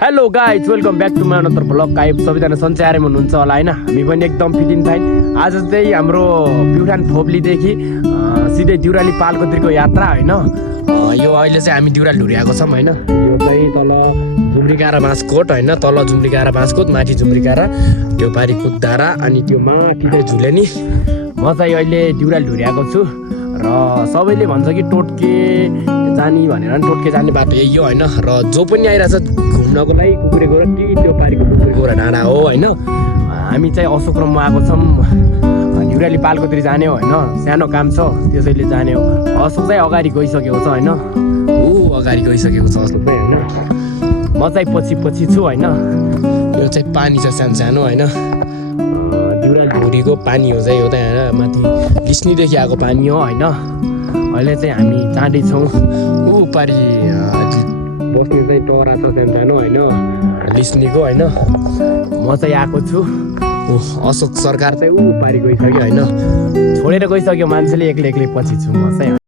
Hello guys welcome back to my another blog. Guys सबैजना सन्चै आराम हुनुहुन्छ होला होइन। हामी पनि एकदम फिट इन फाइन। आज चाहिँ हाम्रो प्युठान फोप्लीदेखि सिधै दिउराली पालकोत्रीको यात्रा होइन। यो अहिले चाहिँ हामी दिउराली ढुरियाएको छौँ होइन। यो चाहिँ तल जुम्रिकारा बाँसकोट होइन, तल जुम्रिकारा बाँसकोट, माथि जुम्रिकारा, त्यो पारि कुद्धारा, अनि त्यो माथि चाहिँ झुलेनी। म चाहिँ अहिले दिउराली ढुरियाएको छु र सबैले भन्छ कि टोटके जाने भनेर नि टोटके जाने बाटो यही हो होइन। र जो पनि आइरहेछ घुम्नको लागि कुकुरे गोरा त्यो पारिको कुकुरे गोरा डाँडा हो होइन। हामी चाहिँ अशोकरममा आएको छौँ, दिउराली पालकोत्री जाने हो होइन। सानो काम छ त्यसैले जाने हो। अशोक चाहिँ अगाडि गइसकेको छ होइन, अगाडि गइसकेको छ अशोक चाहिँ होइन। म चाहिँ पछि छु होइन। यो चाहिँ पानी छ सानो सानो होइन, दिउराली ढुरीको पानी हो चाहिँ, यो चाहिँ होइन माथि लिस्नीदेखि आएको पानी हो होइन। अहिले चाहिँ हामी जाँदैछौँ पारि बस्ने चाहिँ टरा छ सानो सानो होइन, लिस्नीको होइन। म चाहिँ आएको छु, अशोक सरकार चाहिँ पारि गइसक्यो होइन, छोडेर गइसक्यो मान्छेले, एक्लै पछि छु म चाहिँ।